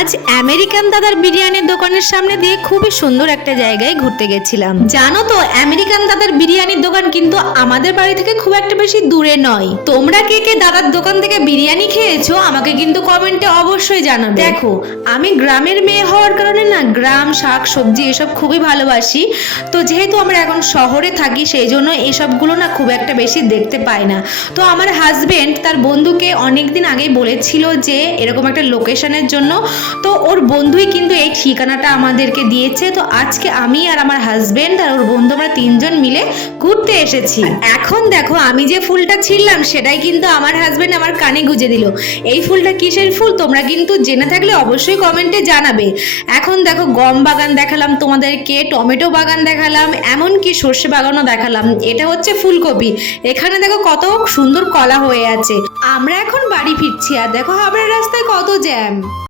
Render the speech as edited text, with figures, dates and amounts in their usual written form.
আজ আমেরিকান দাদার বিরিয়ানির দোকানের সামনে দিয়ে খুবই সুন্দর একটা জায়গায় ঘুরতে গেছিলাম। জানো তো আমেরিকান দাদার বিরিয়ানির দোকান কিন্তু আমাদের বাড়ি থেকে খুব একটা বেশি দূরে নয়। তোমরা কে কে দাদার দোকান থেকে বিরিয়ানি খেয়েছো আমাকে কিন্তু কমেন্টে অবশ্যই জানাবে। দেখো আমি গ্রামের মেয়ে হওয়ার কারণে না গ্রাম শাক সবজি এসব খুবই ভালোবাসি। তো যেহেতু আমরা এখন শহরে থাকি সেই জন্য এসবগুলো না খুব একটা বেশি দেখতে পাই না। তো আমার হাজবেন্ড তার বন্ধুকে অনেকদিন আগেই বলেছিল যে এরকম একটা লোকেশনের জন্য, তো ওর বন্ধুই কিন্তু এই ঠিকানাটা আমাদেরকে দিয়েছে। তো আজকে আমি আর আমার হাজবেন্ড আর ওর বন্ধু আমরা তিনজন মিলে ঘুরতে এসেছি। এখন দেখো আমি যে ফুলটা ছিললাম সেটাই কিন্তু আমার হাজবেন্ড আমার কানে গুজে দিল। এই ফুলটা কিসের ফুল তোমরা কিন্তু জেনে থাকলে অবশ্যই কমেন্টে জানাবে। এখন দেখো গম বাগান দেখালাম তোমাদেরকে, টমেটো বাগান দেখালাম, এমনকি সর্ষে বাগানও দেখালাম। এটা হচ্ছে ফুলকপি। এখানে দেখো কত সুন্দর কলা হয়ে আছে। আমরা এখন বাড়ি ফিরছি আর দেখো হাবড়ার রাস্তায় কত জ্যাম।